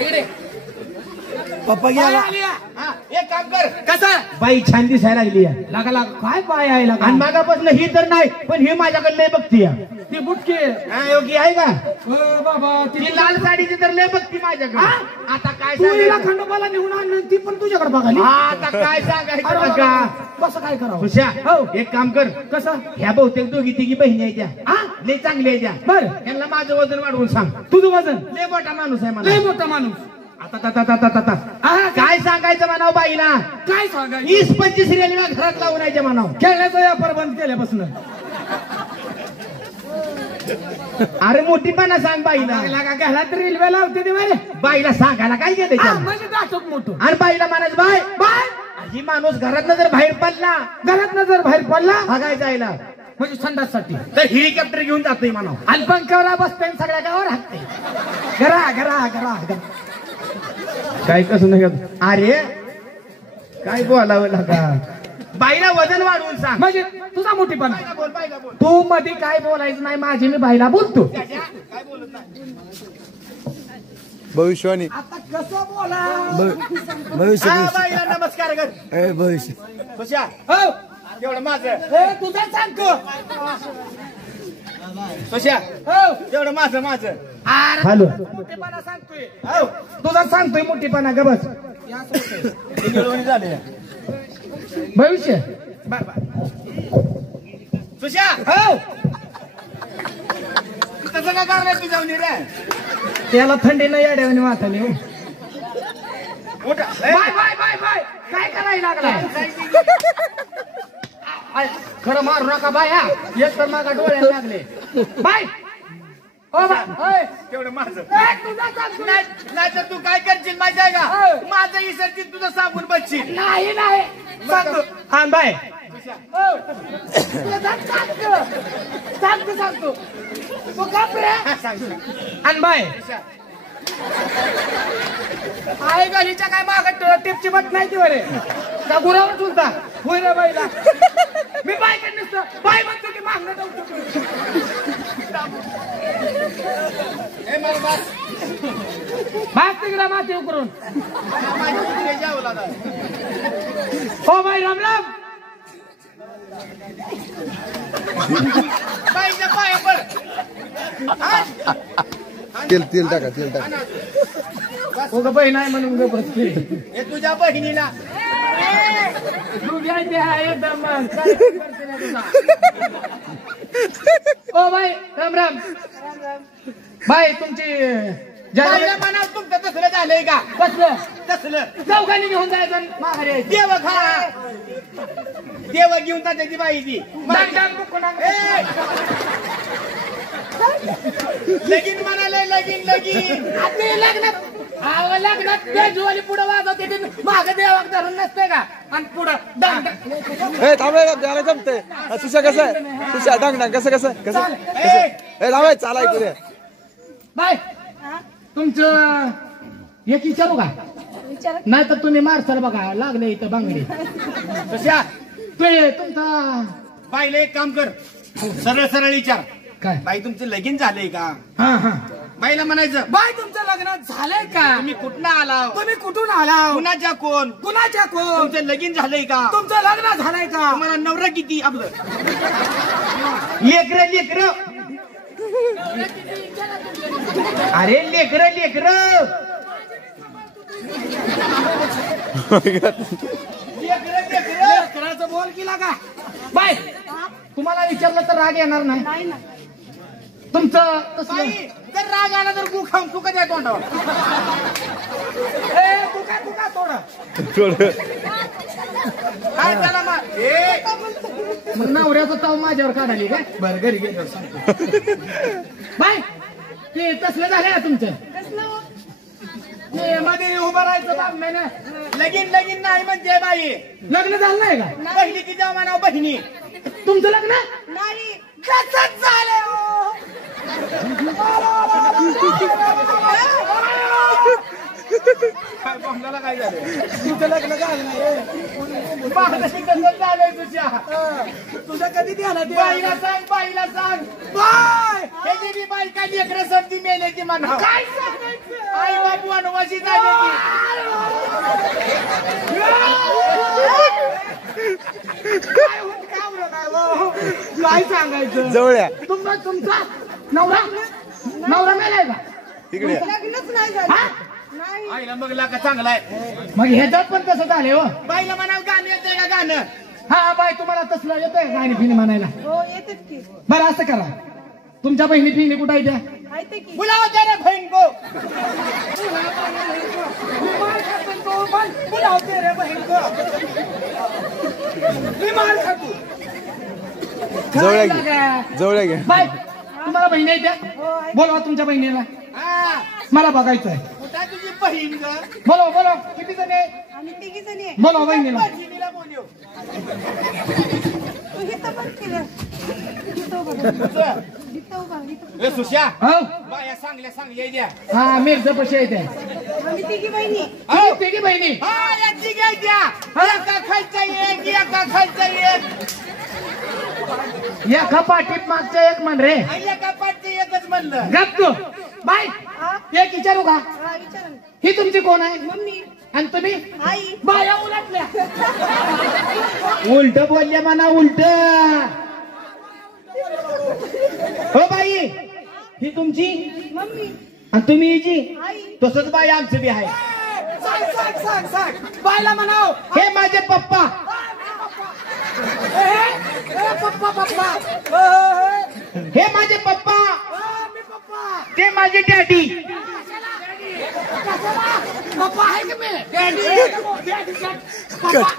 इकडे पप्पा गेला. एक काम कर. कसं बाई छान दिसायला लागली लागा काय पाय आहे लागा. आणि मागापासून ही तर नाही पण ही माझ्याकडे लय बघती ती बुटके योगी आहे का बाबा ती लाल साडीची तर लय बघती माझ्याकडे. आता काय तू हिला सांगायचं खंडोबाला निघून आणलं ती पण तुझ्याकडे बघाली. आता काय सांगायचं का कसं काय करावं. हुशा हो एक काम कर. कसं ह्या बहुतेक दोघी तिघी बहिणी आहेत त्या लय चांगली आहे त्या. बरं यांना माझं वजन वाढवून सांग. तुझं वजन लय मोठा माणूस आहे मला. लय मोठा माणूस. आता काय सांगायचं म्हणाव बाईला. काय सांगायचं 20-25 रेल्वे घरात लावून यायच्या म्हणाव. खेळण्याचा व्यापार बंद केल्यापासून. अरे मोठीपणा सांग बाईला. लागा घाला तर रेल्वे लावते ते बरे. बाईला सांगायला काय गेलं म्हणजे दाटक मोठं. आणि बाईला म्हणायचं बाय बाय ही माणूस घरात जर बाहेर पडला घरात जर बाहेर पडला बघाय जायला म्हणजे संडाससाठी तर हेलिकॉप्टर घेऊन जातोय म्हणाव. आणि पंखावर बसते सगळ्या गावावर हाकते. घरा घरा घरा काय कसं नाही अरे काय बोलावं लागा. बाईला वजन वाढवून सांग. म्हणजे तुझा मोठीपणा. बोल बाईला बोल. तू मध्ये काय बोलायचं नाही माझी मी बाईला बोलतो. काय बोलत नाही भविष्यवाणी. आता कसं बोला भविष्य बाईला नमस्कार कर. भविष्य कशा हो तेवढं माझं तुझा सांगतो. कशा हो तेवढं माझं हॅलो मोठेपणा सांगतोय. हो तुझा सांगतोय मोठेपणा ग बस. झाले भविष्य सुशा हो तसं काय करणार तू जाऊन रे. त्याला थंडी नाही अडवणी वाटाली. मोठा बाय बाय बाय बाय काय करायला लागलाय. खरं मारू नका बाय. हा एक तर मागा डोळ्याला लागले बाय. हो बाय तेवढं माझं तुझा सांगतो. नाही तर तू काय करशील माहिती आहे का. माझं इसरतील तुझं साबून बसशील. नाही नाही सांगतो हा बाय सांगतो सांगतो तू कापड्या आणि बाय आहे गलीच्या काय मागत टिपची बट नाही ती बरे का गुरावर चुलता होय रे बाईला. मी बाय कडे नसतो बाय म्हणतो की मागणं भाग तिकडे माती उकरून. हो बाई राम राम. बाईच्या पाया पड. तेल टाका. हो ग बहीण आहे म्हणून ग बसते. हे तुझ्या बहिणीला तू घ्यायचे आहे एकदम ओ बाई राम राम. बाई तुमची मनात तुमचं तसलं झालंय का. कसलं तसलं चौघांनी घेऊन जायचं माघारी यायचं. देव खा देव घेऊन जाते बाई ती. लगीन म्हणाले लगीन लग्नात लग्नात बेजवाली पुढं वाजवते माग देवाक धरून नसते का. आणि पुढं डांग थांबायला जमते. सुशा कसं आहे सुशा डांग कसं थांबाय चालाय तुझे. बाय तुमचं एक विचारू का. नाही तर तुम्ही मारसाल बघा लागले इथं बांगडी. कशा तुमचा बाईला एक काम कर. सरळ सरळ विचार. काय बाई तुमचं लगीन झालंय का. हा हा बाईला म्हणायचं बाय तुमचं लग्न झालंय का. तुम्ही कुठनं आला. तुम्ही कुठून आला. कुणाच्या कोण. कुणाच्या कोण. तुमचं लगीन झालंय का. तुमचं लग्न झालंय का. तुम्हाला नवरा किती आपलं लेकर अरे लेकर लेकराचं बोल केला का. बाय तुम्हाला विचारलं तर राग येणार नाही. तुमचं बाई जर राग आला तर गु खाऊन तू कधी तोंडावर. तुका थोडं काय त्याला मग नवऱ्याचा ताव माझ्यावर काढाली काय. बरं घरी गेलो सांगतो. बाय ते तसलं झालं ना तुमचं. ते मध्ये उभं राहायचं बाबा. लगीन नाही म्हणते बाई. लग्न झालं नाही का. बहिणी की जाऊ म्हणाव बहिणी. तुमचं लग्न नाही कसंच झालं. काय बोंबलाला काय झालं तुझं लग्न झालं नाही माझं कसं झालंय तुझ्या तुझं कधी ध्यानात बाईला सांग बाय त्याची बी बाई काय लेकरं समजी मेले की म्हणा काय सांगायचं आई बाबू वनवासी झाले काय सांगायचं जवळ्या तुमचा नवरा मेलाय का इकडे या. लग्नच नाही झालं हा? नाही आईला मग लागा चांगला आहे मग ह्याच्यात पण कसं झालंय हो बाईला म्हणावं गाणं येतंय का गाणं हा बाई तुम्हाला तसलं येतंय गाणी फिणी म्हणायला हो येतात की बरं असं करा तुमच्या बहिणी फिणी कुठं आहे त्या माहिती की बुलाव त्या रे बहीण को बुलावते रे बहीण को मी मार खातो जवळ्या काय लागा? घे जवळ्या घे बाय तुम्हाला बहिणी आहे त्या हो आहे. बोलवा तुमच्या बहिणीला हा मला बघायचं आहे कुठं आहे तुझी बहीण ग बोलव किती जण आहे आम्ही तिघी जणी आहे. बोलवा बहिणीला बहिणीला बोलव तू इथं बघ केलं इथं उभा तुझं. इथं उभा इथं ए सुश्या हो बाया चांगल्या द्या हा मिरचं पशी आहे त्या आम्ही तिघी बहिणी हो. तिघी बहिणी हा याची घ्यायच्या एका खालचा एक एका खालचा एक एका पाठीत मागच्या एक म्हण रे आणि एका पाठचे एकच म्हणलं गप तू बाय हा एक विचारू का हा विचार ना. ही तुमची कोण आहे मम्मी आणि तुम्ही आई बाया उलटल्या उलट बोलल्या म्हणा उलट हो बाई ही तुमची मम्मी आणि तुम्ही हिची आई तसंच बाई आमचं बी आहे सांग बायला म्हणाव हे माझे पप्पा हे माझे पप्पा ते माझे डॅडी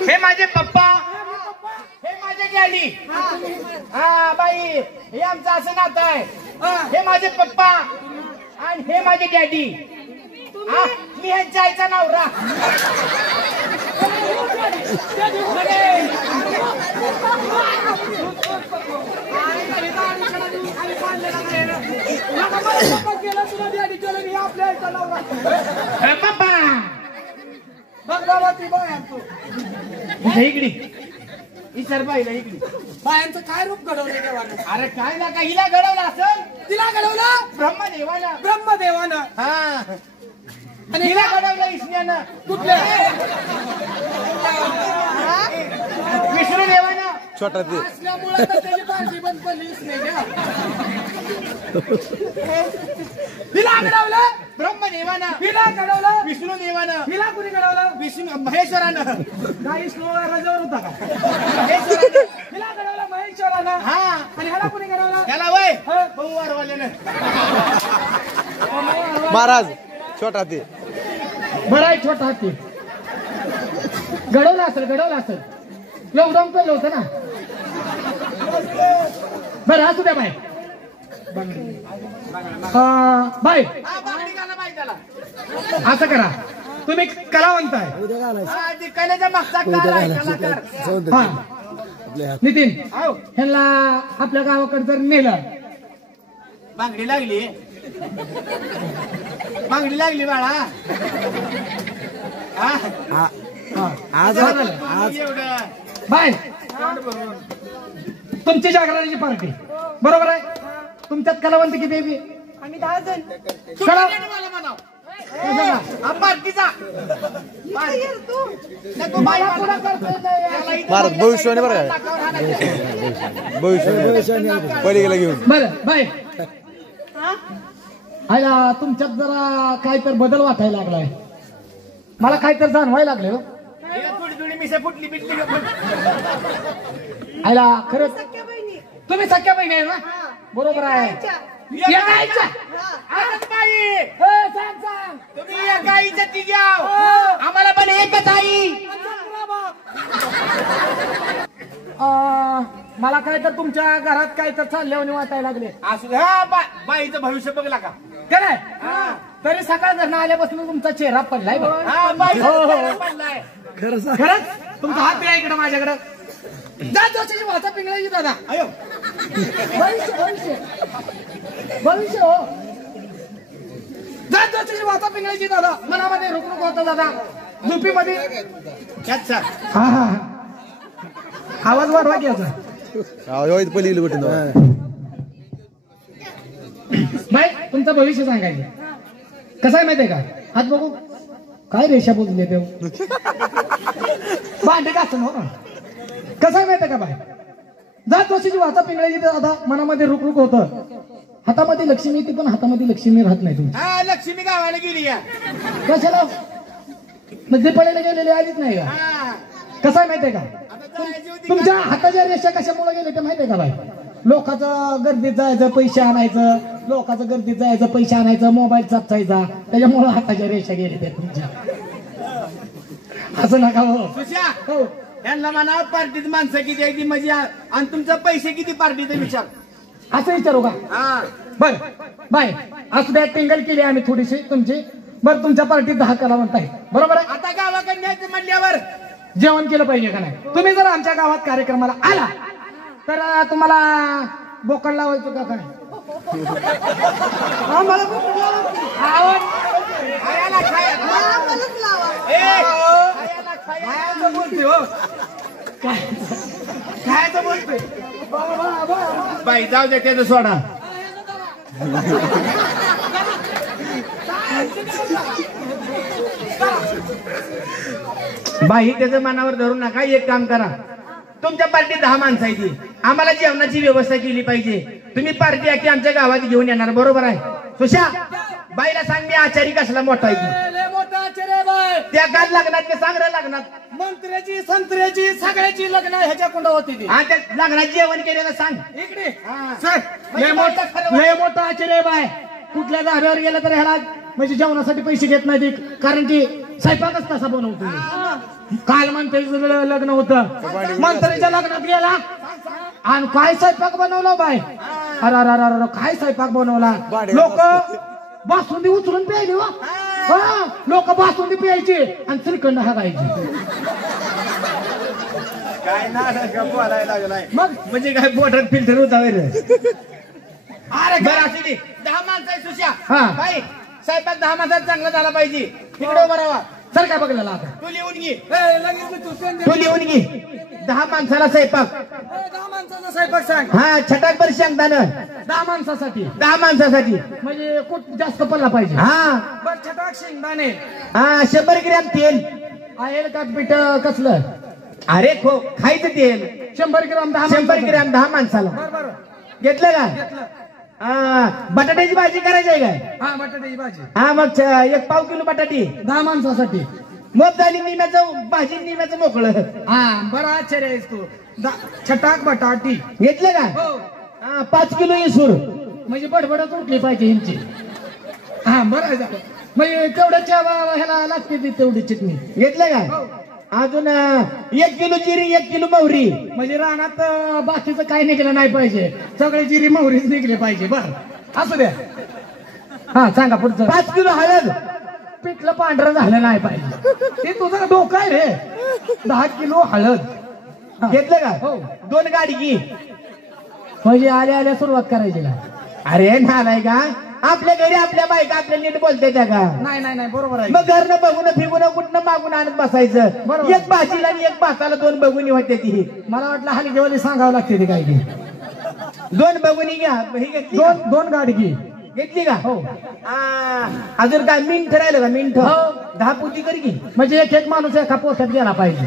हे माझे पप्पा हे माझे डॅडी हा बाई हे आमचं असं नातं आहे हे माझे पप्पा आणि हे माझे डॅडी हा मी ह्यांच्या आईचा नवरा पप्पा बघ बाबा ती बाय आणतो इकडे इतर बाईला इकडे बायांचं काय रूप घडवलं देवानं अरे काय ना काय हिला घडवलं असेल तिला घडवलं ब्रह्मदेवानं ब्रह्मदेवानं हा आणि हिला घडवलं विष्णूनं कुठल्या विष्णू देवानं छोटा ते असल्यामुळे तर त्याची पार्टी बंद पडलीच नाही का? तिला घडवलं ब्रह्मदेवानं तिला घडवलं विष्णू देवानं तिला कुणी घडवलं विष्णू महेश्वरानं काही स्लो रजावर होता का महेश्वरानं तिला घडवलं महेश्वरानं हा आणि ह्याला कुणी घडवलं त्याला वय भाऊ वारवाल्यानं महाराज छोटा ते बरं आहे छोटा हाती घडवलं असेल लॉकडाऊन केलं होतं ना बरं असू द्या बाय बाय हा बांगडी घाला बाई त्याला असं करा तुम्ही कलावंत आहे हा ती कलेचा मागचा काळ आहे कलाकार हा नितीन हो ह्यांना आपल्या गावाकडे जर नेलं बांगडी लागली बाळा हा आज एवढं बाय तुमची जागरणाची पार्टी बरोबर आहे तुमच्यात कलावंत किती आहे? आम्ही 10 जण कला मला म्हणाव कसं का? हा पार्टीचा इथं ये रे तू नको बाई मला पुढं करता येत नाही. महाराज भविष्यवाणी बरं काय भविष्यवाणी पलीकडे घेऊन बरं बाय हा आया तुमच्यात जरा काय तर बदल वाटायला लागलाय मला काय तर जाणवायला लागले हो थोडी थोडी मिशा फुटली बिटली का पण आयला खरंच सख्या बहिणी तुम्ही सख्या बहिणी आहे ना बरोबर आहे आईच्या. एका आईच्या. हा आनंद बाई ए, सांग तुम्ही या गाईच्या ती घ्या आम्हाला पण एकच आई मला काय तर तुमच्या घरात काय तर चालल्यावर वाटायला लागले असू हा बाईचं भविष्य बघला का काय तरी सकाळ घरनं आल्यापासून तुमचा चेहरा पडलाय बघ. हा बाई हो, हो, हो. पडलाय खरंच तुमचा हात द्या इकडे माझ्याकडे जा जोशीची भाषा पिंगळायची दादा अयो भविष्य हो जा जोशीची तोशीची वाचा पिंगळायची दादा मनामध्ये रुकरुक होतं दादा झोपीमध्ये अच्छा हा हा आवाज वाढवा की याचा पहिली बटन बाय तुमचं भविष्य सांगायचं कसं आहे माहितीये का हात बघू काय रेषा बोलले देव भांडे घासून हो कसं आहे माहितीये का बाय जात वर्षीची वाचा पिंगळायची दादा मनामध्ये रुकरुक होतं हातामध्ये लक्ष्मी येते पण हातामध्ये लक्ष्मी राहत नाही तुमची हा लक्ष्मी गावाला गेली या कशाला म्हणजे पडायला गेलेली आलीच नाही का हा. कसं आहे माहितीये का आता जायची होती तुमच्या हाताच्या रेषा कशामुळे गेले ते माहितीये का बाई लोकांचं गर्दीत जायचं पैसे आणायचं लोकांचं गर्दीत जायचं पैसे आणायचं मोबाईल चाचायचा त्याच्यामुळे हाताच्या रेषा गेले त्या तुमच्या असं नका हो सुशा हो यांना म्हणा पार्टीत माणसं किती आहे ती म्हणजे आणि तुमचं पैसे किती पार्टीचा विचार असं विचारू का हा बर बाय असू द्या टिंगल केली आम्ही थोडीशी तुमची बरं तुमच्या पार्टीत 10 कलावंत आहे बरोबर आहे आता गावाकडे न्यायचं म्हणल्यावर जेवण केलं पाहिजे का नाही तुम्ही जर आमच्या गावात कार्यक्रमाला आला तर तुम्हाला बोकड लावायचं का काय आम्हाला बोकड लावायचं. खायला खायला आम्हालाच लावा. ए, खायला खायला बोलते हो खायचं बोलतोय बाई जाऊ दे त्याचं सोडा बाई त्याचं मनावर धरू नका एक काम करा तुमच्या पार्टीत 10 माणसं आहे ती आम्हाला जेवणाची व्यवस्था केली पाहिजे तुम्ही पार्टी आखी आमच्या गावात घेऊन येणार बरोबर आहे सुशा बाईला सांग मी आचारी कसला मोठा आहे ती. मोठा आश्चर्य बाय त्या काल लग्नात ते सांग रे लग्नात मंत्र्याची संत्र्याची सगळ्याची लग्न ह्याच्या कुंड होती ती हा त्या लग्नात जेवण केलेलं सांग इकडे हा. सर लय मोठा आश्चर्य बाय कुठल्या धाब्यावर गेलं तर ह्याला म्हणजे जेवणासाठी पैसे घेत नाही ते. कारण की स्वयंपाकच तसा बनवतो काल मंत्र्याचं लग्न होतं मंत्र्याच्या लग्नात गेला आणि काय स्वयंपाक बनवला बाय अरे अरे अरे अरे काय स्वयंपाक बनवला लोक बासुंदी उचलून प्यायली वा लोक बासुंदी प्यायची आणि श्रीखंड हागायची काय ना बोलायला लागलाय मग म्हणजे काय पोटात फिल्टर होता अरे बरं असू दे 10 माणसं आहे सुशा हा. बाई स्वयंपाक 10 माणसाचा चांगला झाला पाहिजे तिकडे उभा राहा सर काय बघलेला आता तू लिहून घे तू लिहून घे 10 माणसाला स्वयंपाक 10 माणसाचा स्वयंपाक सांग हा छटाकभर शेंगदाणं 10 माणसासाठी 10 माणसासाठी म्हणजे खूप जास्त पडला पाहिजे हा बर छटाक शेंगदाणे हा 100 ग्रॅम तेल आहे का पीठ कसलं अरे खायचं तेल 100 ग्राम 10 100 ग्रॅम 10 माणसाला बरोबर घेतलं का घेतलं हा बटाट्याची भाजी करायची आहे काय हा बटाट्याची भाजी हा मग 1 पाव किलो बटाटी 10 माणसासाठी मग झाली निम्याचं भाजी निम्याचं मोकळं हा बरं आश्चर्य आहेस तू छटाक बटाटी घेतलं का हो हा 5 किलो इसूर म्हणजे बडबडच उठली पाहिजे ह्यांची हा बरं आहे झालं म्हणजे तेवढ्याच्या ह्याला लागते ती तेवढी चटणी घेतलं का अजून 1 किलो जिरी 1 किलो मोहरी म्हणजे रानात बाकीचं काही निघलं नाही पाहिजे सगळे जिरी मोहरीच निघले पाहिजे बर असू द्या हा सांगा पुढचं 5 किलो हळद पिठलं पांढरं झालं नाही पाहिजे ते तुझं डोकं आहे रे 10 किलो हळद हा. घेतलं का हो 2 गाडी घे म्हणजे आल्या आल्या सुरुवात करायची का अरे नालाय का आपल्या घरी आपल्या बायका आपल्या नीट बोलते त्या का नाही नाही नाही बरोबर आहे मग घरनं बघून फिगून कुठनं मागून आणत बसायचं बरोबर. 1 भाजीला आणि 1 भाताला 2 बघून होते ती मला वाटलं हलगेवाली सांगावं लागते ते काय की 2 बघून घ्या ही घेतली का? दोन गाडी घे घेतली का हो अजून काय मिंठ राहिलं का मिंठ हो. 10 पोती कर घे म्हणजे एक माणूस एका पोटात गेला पाहिजे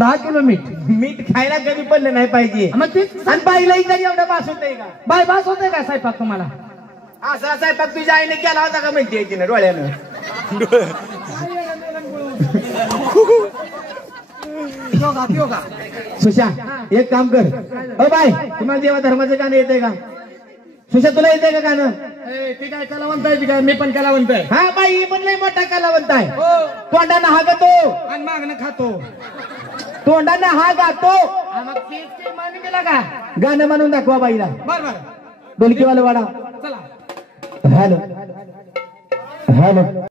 10 किलो मीठ मीठ खायला कधी पडलं नाही पाहिजे मग ती आणि बाईलाही तरी एवढं बास होतंय का बाय बास होते का स्वयंपाक तुम्हाला असा स्वयंपाक तुझ्या आईने केला होता का म्हणते तिने डोळ्यानं योगा सुशा एक काम कर ओ बाय तुम्हाला देवा धर्माचं गाणं येतंय का सुशा तुला येतंय का गाणं ते काय कलावंत आहे काय मी पण कलावंत आहे हा बाई ही पण लय मोठा कलावंत आहे हो तोंडानं हा गातो आणि मागणं खातो तोंडानं हा गातो मग तेच ते मान गेला का गाणं म्हणून दाखवा बाईला बर बर ढोलकीवाला वाडा चला हॅलो हॅलो